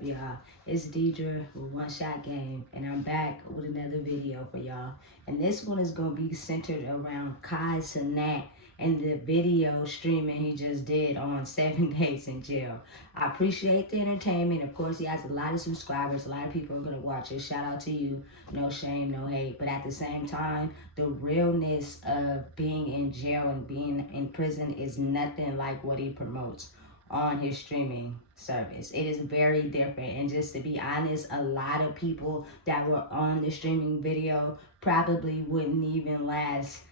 up, y'all? It's Deidre with One Shot Game, and I'm back with another video for y'all. And this one is going to be centered around Kai Cenat and the video streaming he just did on 7 days in jail. I appreciate the entertainment. Of course, he has a lot of subscribers. A lot of people are going to watch it. Shout out to you. No shame, no hate. But at the same time, the realness of being in jail and being in prison is nothing like what he promotes on his streaming service. It is very different. And just to be honest, a lot of people that were on the streaming video probably wouldn't even last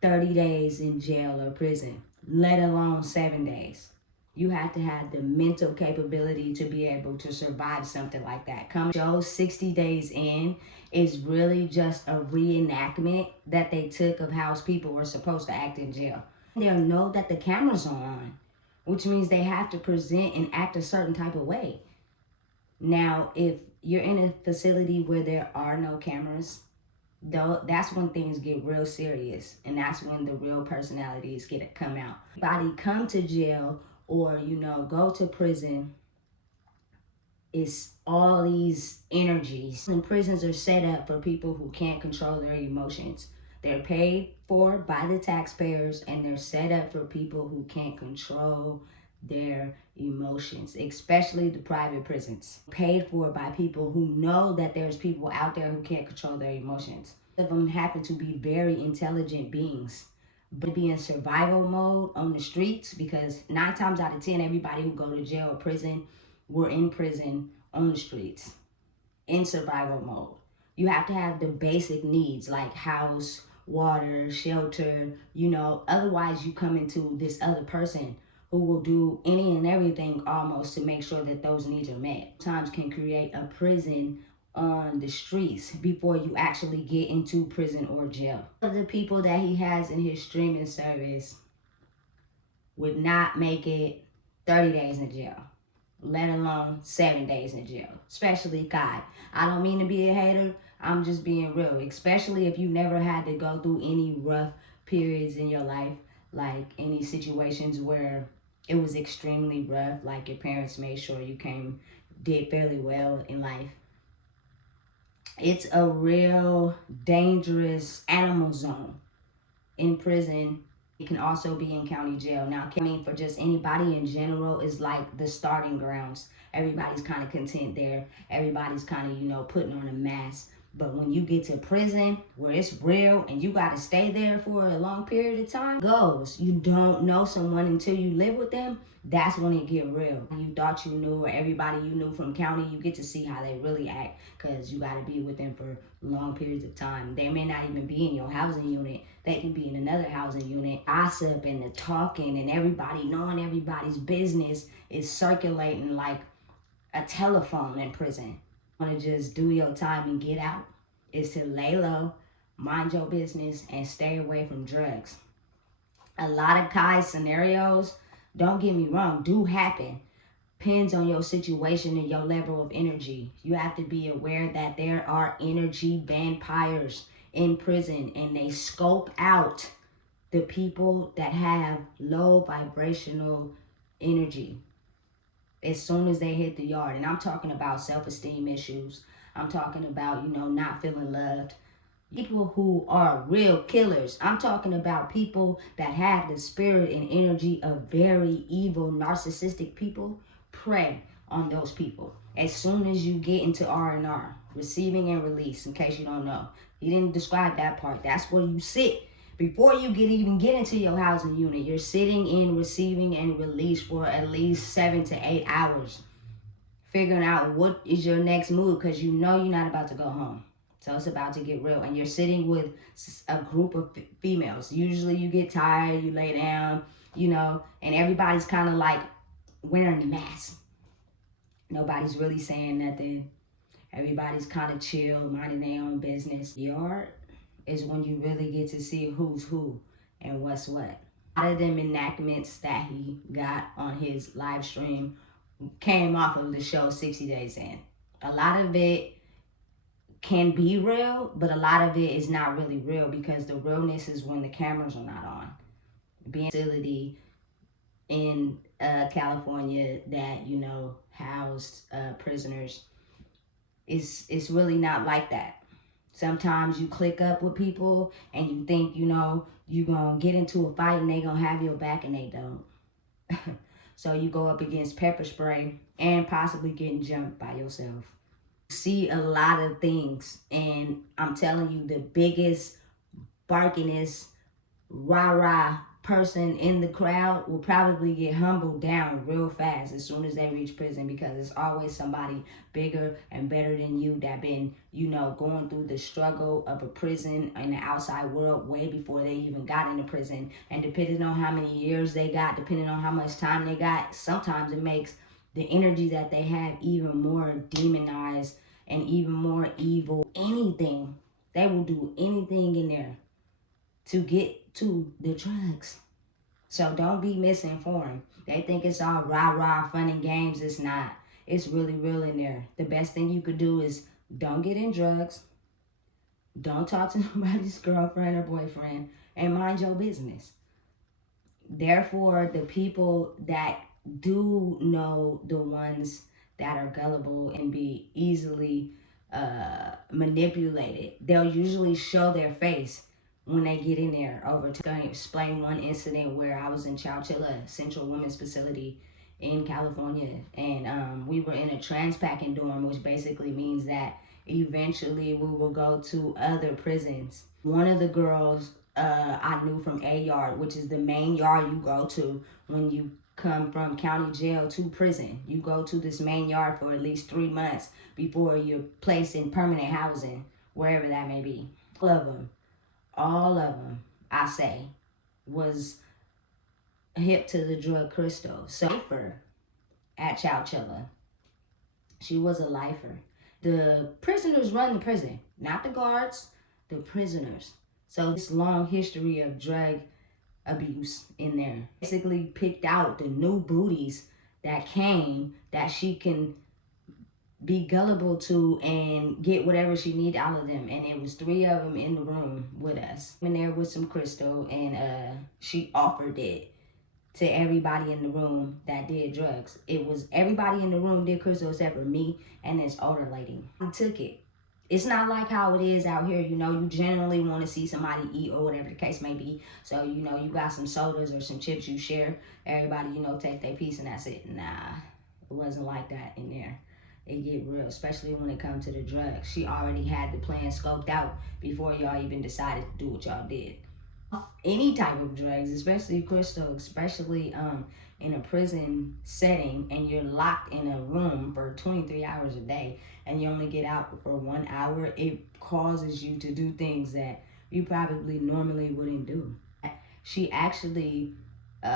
30 days in jail or prison, let alone 7 days. You have to have the mental capability to be able to survive something like that. Come show 60 days in is really just a reenactment that they took of how people were supposed to act in jail. They'll know that the cameras are on, which means they have to present and act a certain type of way. Now, if you're in a facility where there are no cameras, though, that's when things get real serious, and that's when the real personalities get to come out. Everybody come to jail or, go to prison, it's all these energies. And prisons are set up for people who can't control their emotions. They're paid for by the taxpayers, and they're set up for people who can't control their emotions, especially the private prisons. Paid for by people who know that there's people out there who can't control their emotions. Some of them happen to be very intelligent beings, but be in survival mode on the streets, because 9 times out of 10, everybody who go to jail or prison were in prison on the streets, in survival mode. You have to have the basic needs like house, water, shelter, otherwise you come into this other person who will do any and everything almost to make sure that those needs are met. Sometimes can create a prison on the streets before you actually get into prison or jail. The people that he has in his streaming service would not make it 30 days in jail, let alone 7 days in jail, especially Kai. I don't mean to be a hater, I'm just being real, especially if you never had to go through any rough periods in your life, like any situations where it was extremely rough, like your parents made sure you did fairly well in life. It's a real dangerous animal zone in prison. It can also be in county jail. Now, for just anybody in general is like the starting grounds. Everybody's kind of content there. Everybody's kind of, putting on a mask. But when you get to prison, where it's real and you got to stay there for a long period of time, you don't know someone until you live with them. That's when it get real. You thought you knew, or everybody you knew from county, you get to see how they really act, because you got to be with them for long periods of time. They may not even be in your housing unit. They can be in another housing unit. Gossip and the talking and everybody knowing everybody's business is circulating like a telephone in prison. Want to just do your time and get out is to lay low, mind your business, and stay away from drugs. A lot of Kai scenarios, don't get me wrong, do happen. Depends on your situation and your level of energy. You have to be aware that there are energy vampires in prison, and they scope out the people that have low vibrational energy as soon as they hit the yard. And I'm talking about self-esteem issues. I'm talking about, not feeling loved. People who are real killers. I'm talking about people that have the spirit and energy of very evil, narcissistic people. Prey on those people. As soon as you get into R&R, receiving and release, in case you don't know. He didn't describe that part. That's where you sit. Before you even get into your housing unit, you're sitting in receiving and release for at least 7 to 8 hours. Figuring out what is your next move, because you're not about to go home. So it's about to get real. And you're sitting with a group of females. Usually you get tired, you lay down, and everybody's kind of like wearing the mask. Nobody's really saying nothing. Everybody's kind of chill, minding their own business. Yard is when you really get to see who's who and what's what. A lot of them enactments that he got on his live stream came off of the show 60 Days In. A lot of it can be real, but a lot of it is not really real, because the realness is when the cameras are not on. Being facility in California that, you know, housed prisoners. It's really not like that. Sometimes you click up with people and you think, you know, you gonna get into a fight and they gonna have your back, and they don't. So you go up against pepper spray and possibly getting jumped by yourself. See a lot of things, and I'm telling you, the biggest barkingest rah rah person in the crowd will probably get humbled down real fast as soon as they reach prison, because it's always somebody bigger and better than you that been, you know, going through the struggle of a prison in the outside world way before they even got into prison. And depending on how many years they got, depending on how much time they got, sometimes it makes the energy that they have even more demonized and even more evil. Anything, they will do anything in there to get to the drugs. So don't be misinformed. They think it's all rah rah fun and games. It's not. It's really real in there. The best thing you could do is don't get in drugs, don't talk to nobody's girlfriend or boyfriend, and mind your business. Therefore, the people that do know, the ones that are gullible and be easily manipulated, they'll usually show their face when they get in there over time. I'm going to explain one incident where I was in Chowchilla Central Women's Facility in California, and we were in a transpacking dorm, which basically means that eventually we will go to other prisons. One of the girls I knew from A yard, which is the main yard you go to when you come from county jail to prison. You go to this main yard for at least 3 months before you're placed in permanent housing, wherever that may be. All of them, I say, was hip to the drug crystal. So, lifer at Chowchilla, she was a lifer. The prisoners run the prison, not the guards, the prisoners. So this long history of drug abuse in there. Basically picked out the new booties that came that she can be gullible to and get whatever she need out of them. And it was 3 of them in the room with us. In there with some crystal, and she offered it to everybody in the room that did drugs. It was everybody in the room did crystal except for me and this older lady. I took it. It's not like how it is out here, you know, you generally want to see somebody eat or whatever the case may be. So, you know, you got some sodas or some chips you share. Everybody, you know, take their piece and that's it. Nah, it wasn't like that in there. It get real, especially when it comes to the drugs. She already had the plan scoped out before y'all even decided to do what y'all did. Any type of drugs, especially crystal, especially in a prison setting, and you're locked in a room for 23 hours a day and you only get out for 1 hour, it causes you to do things that you probably normally wouldn't do. She actually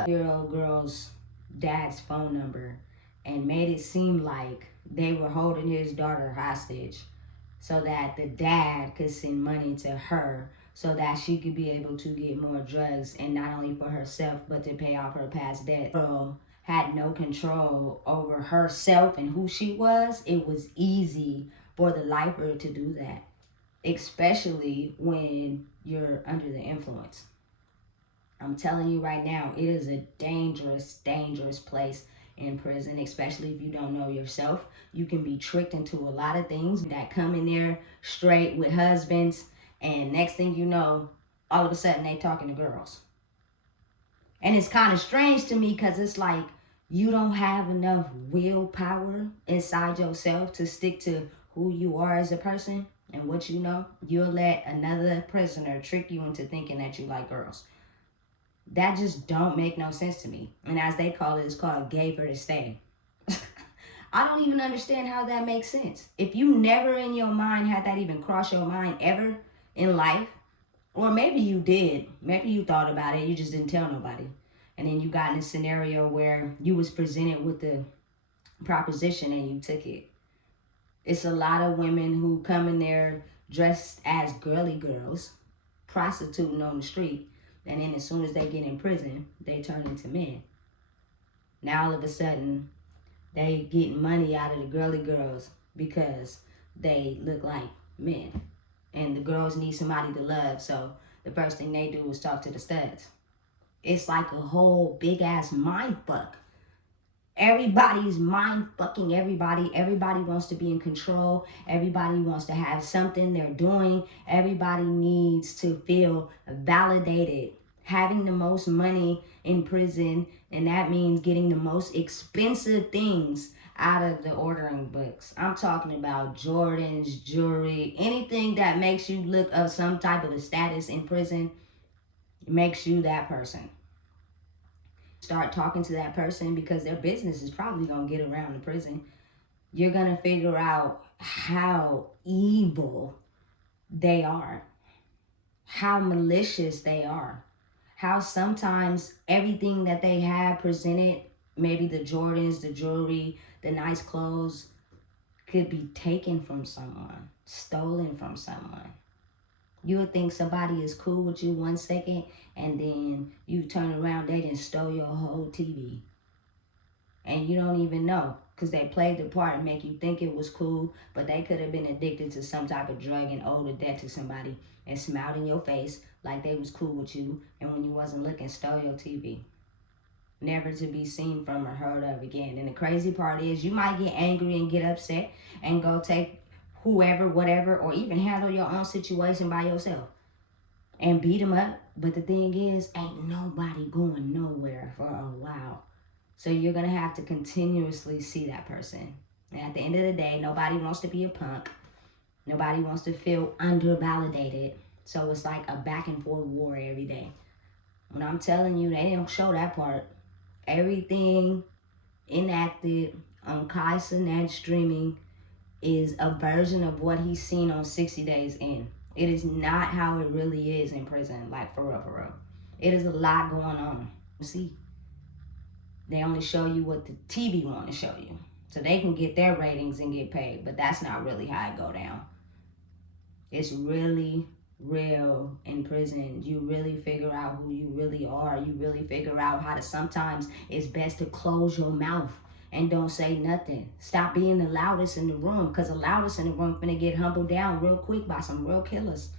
year-old girl's dad's phone number and made it seem like they were holding his daughter hostage so that the dad could send money to her so that she could be able to get more drugs, and not only for herself but to pay off her past debt. Girl had no control over herself and who she was. It was easy for the lifer to do that, especially when you're under the influence. I'm telling you right now, it is a dangerous, dangerous place in prison, especially if you don't know yourself. You can be tricked into a lot of things that come in there straight with husbands, and next thing you know, all of a sudden they talking to girls. And it's kind of strange to me because it's like you don't have enough willpower inside yourself to stick to who you are as a person and what you know. You'll let another prisoner trick you into thinking that you like girls. That just don't make no sense to me. And as they call it, it's called gay for the stay. I don't even understand how that makes sense. If you never in your mind had that even cross your mind ever in life, or maybe you did, maybe you thought about it, you just didn't tell nobody. And then you got in a scenario where you was presented with the proposition and you took it. It's a lot of women who come in there dressed as girly girls, prostituting on the street, and then as soon as they get in prison, they turn into men. Now all of a sudden, they getting money out of the girly girls because they look like men. And the girls need somebody to love, so the first thing they do is talk to the studs. It's like a whole big ass mind fuck. Everybody's mind fucking everybody. Everybody wants to be in control. Everybody wants to have something they're doing. Everybody needs to feel validated. Having the most money in prison, and that means getting the most expensive things out of the ordering books. I'm talking about Jordans, jewelry, anything that makes you look of some type of a status in prison makes you that person. Start talking to that person because their business is probably going to get around the prison. You're going to figure out how evil they are, how malicious they are, how sometimes everything that they have presented, maybe the Jordans, the jewelry, the nice clothes, could be taken from someone, stolen from someone. You would think somebody is cool with you 1 second, and then you turn around, they done stole your whole TV. And you don't even know, because they played the part and make you think it was cool, but they could have been addicted to some type of drug and owed a debt to somebody and smiled in your face like they was cool with you, and when you wasn't looking, stole your TV. Never to be seen from or heard of again. And the crazy part is you might get angry and get upset and go take whoever, whatever, or even handle your own situation by yourself and beat them up. But the thing is, ain't nobody going nowhere for a while. So you're going to have to continuously see that person. And at the end of the day, nobody wants to be a punk. Nobody wants to feel undervalidated. So it's like a back and forth war every day. When I'm telling you, they don't show that part. Everything enacted on Kai Cenat streaming is a version of what he's seen on 60 Days In. It is not how it really is in prison, like for real, for real. It is a lot going on. See, they only show you what the TV want to show you, so they can get their ratings and get paid, but that's not really how it go down. It's really real in prison. You really figure out who you really are. You really figure out how to, sometimes it's best to close your mouth and don't say nothing. Stop being the loudest in the room, because the loudest in the room finna get humbled down real quick by some real killers.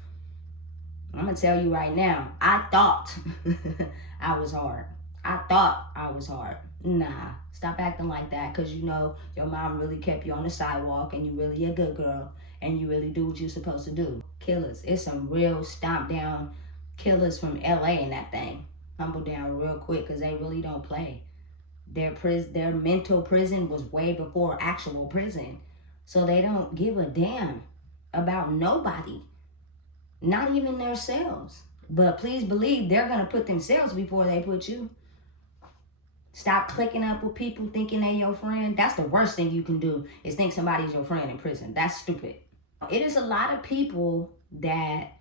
I'm gonna tell you right now, I thought I was hard. I thought I was hard. Nah, stop acting like that, because you know your mom really kept you on the sidewalk and you really a good girl and you really do what you're supposed to do. Killers, it's some real stomp down killers from LA in that thing. Humble down real quick, because they really don't play. Their mental prison was way before actual prison. So they don't give a damn about nobody, not even themselves. But please believe they're going to put themselves before they put you. Stop clicking up with people thinking they your friend. That's the worst thing you can do, is think somebody's your friend in prison. That's stupid. It is a lot of people that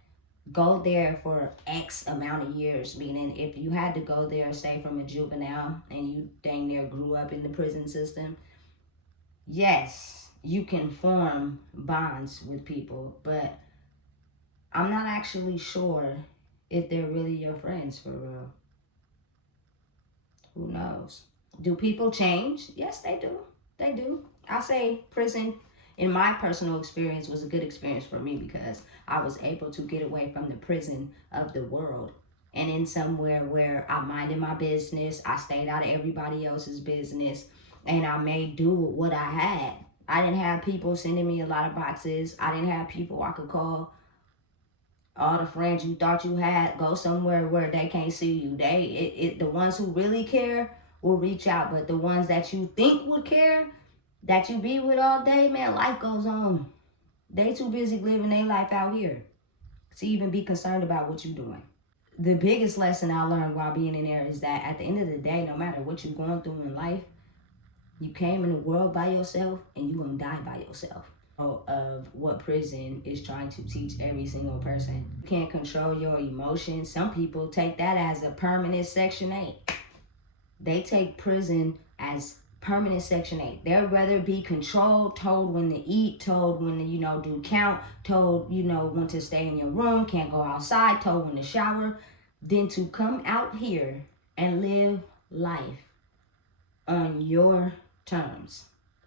go there for X amount of years, meaning if you had to go there, say from a juvenile, and you dang near grew up in the prison system, yes, you can form bonds with people, but I'm not actually sure if they're really your friends for real. Who knows? Do people change? Yes, they do. They do. I say prison, in my personal experience, was a good experience for me, because I was able to get away from the prison of the world and in somewhere where I minded my business. I stayed out of everybody else's business, and I made do with what I had. I didn't have people sending me a lot of boxes. I didn't have people I could call. All the friends you thought you had go somewhere where they can't see you. The ones who really care will reach out, but the ones that you think would care, that you be with all day, man, life goes on. They too busy living their life out here to even be concerned about what you're doing. The biggest lesson I learned while being in there is that at the end of the day, no matter what you're going through in life, you came in the world by yourself and you're gonna die by yourself. Of what prison is trying to teach every single person. You can't control your emotions. Some people take that as a permanent Section 8. They take prison as permanent Section 8. They'd rather be controlled, told when to eat, told when to, do count, told, when to stay in your room, can't go outside, told when to shower, than to come out here and live life on your terms.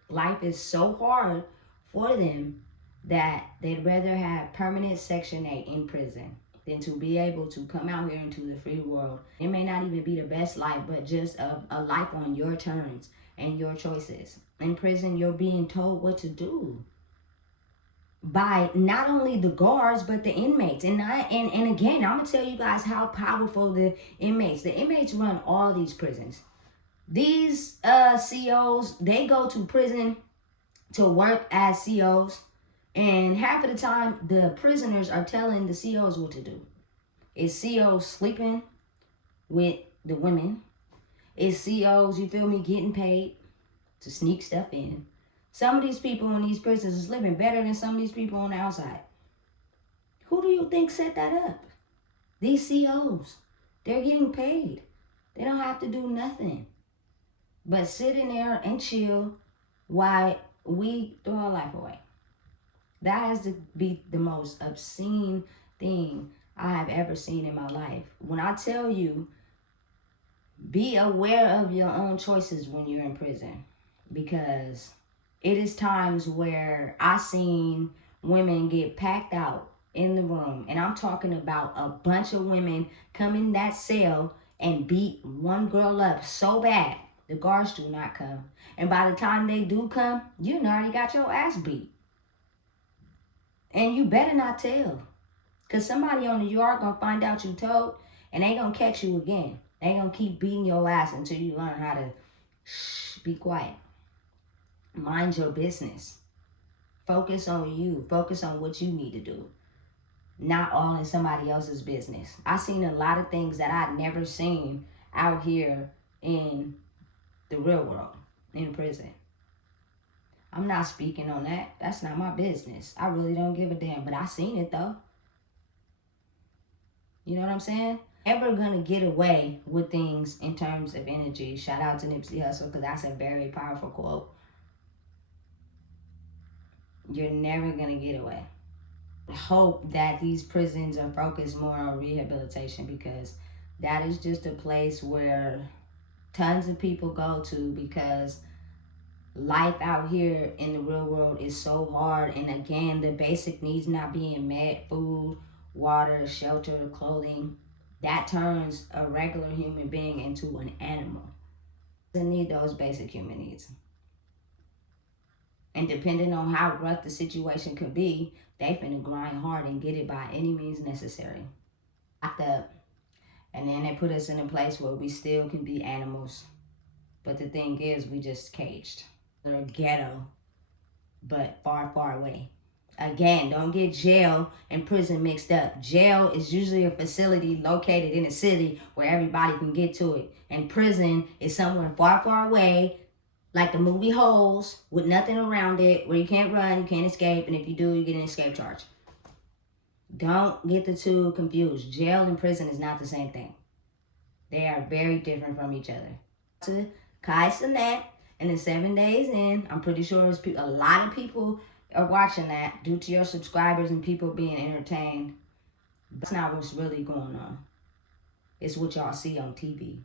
Life is so hard for them that they'd rather have permanent Section 8 in prison. than to be able to come out here into the free world. It may not even be the best life, but just a life on your terms and your choices. In prison, you're being told what to do by not only the guards but the inmates. And again, I'm gonna tell you guys how powerful the inmates run all these prisons. These COs, they go to prison to work as COs, and half of the time the prisoners are telling the COs what to do. Is COs sleeping with the women? Is COs, you feel me, getting paid to sneak stuff in? Some of these people in these prisons is living better than some of these people on the outside. Who do you think set that up? These COs. They're getting paid. They don't have to do nothing but sit in there and chill while we throw our life away. That has to be the most obscene thing I have ever seen in my life. When I tell you, be aware of your own choices when you're in prison, because it is times where I seen women get packed out in the room, and I'm talking about a bunch of women come in that cell and beat one girl up so bad the guards do not come, and by the time they do come, you already got your ass beat. And you better not tell, because somebody on the yard gonna find out you told, and they gonna catch you again. They gonna keep beating your ass until you learn how to be quiet. Mind your business. Focus on you. Focus on what you need to do. Not all in somebody else's business. I seen a lot of things that I'd never seen out here in the real world, in prison. I'm not speaking on that. That's not my business. I really don't give a damn, but I seen it though. You know what I'm saying? Never gonna get away with things in terms of energy. Shout out to Nipsey Hussle, because that's a very powerful quote. You're never gonna get away. I hope that these prisons are focused more on rehabilitation, because that is just a place where tons of people go to, because life out here in the real world is so hard. And again, the basic needs not being met, food, water, shelter, clothing, that turns a regular human being into an animal. They need those basic human needs. And depending on how rough the situation could be, they finna grind hard and get it by any means necessary. Locked up. And then they put us in a place where we still can be animals. But the thing is, we just caged. They're a ghetto, but far, far away. Again, don't get jail and prison mixed up. Jail is usually a facility located in a city where everybody can get to it. And prison is somewhere far, far away, like the movie Holes, with nothing around it, where you can't run, you can't escape, and if you do, you get an escape charge. Don't get the two confused. Jail and prison is not the same thing. They are very different from each other. To Kai Cenat and the 7 days in, I'm pretty sure a lot of people are watching that due to your subscribers and people being entertained. That's not what's really going on. It's what y'all see on TV.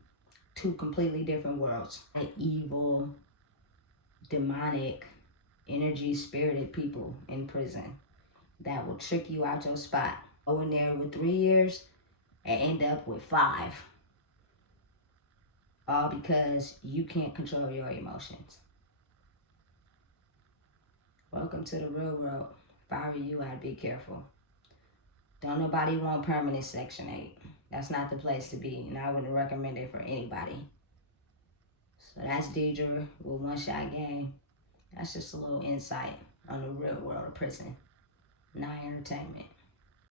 Two completely different worlds. Evil, demonic, energy, spirited people in prison that will trick you out your spot. Go in there with 3 years and end up with 5. All because you can't control your emotions. Welcome to the real world. If I were you, I'd be careful. Don't nobody want permanent Section 8. That's not the place to be, and I wouldn't recommend it for anybody. So that's Deidre with One Shot Game. That's just a little insight on the real world of prison. Not entertainment.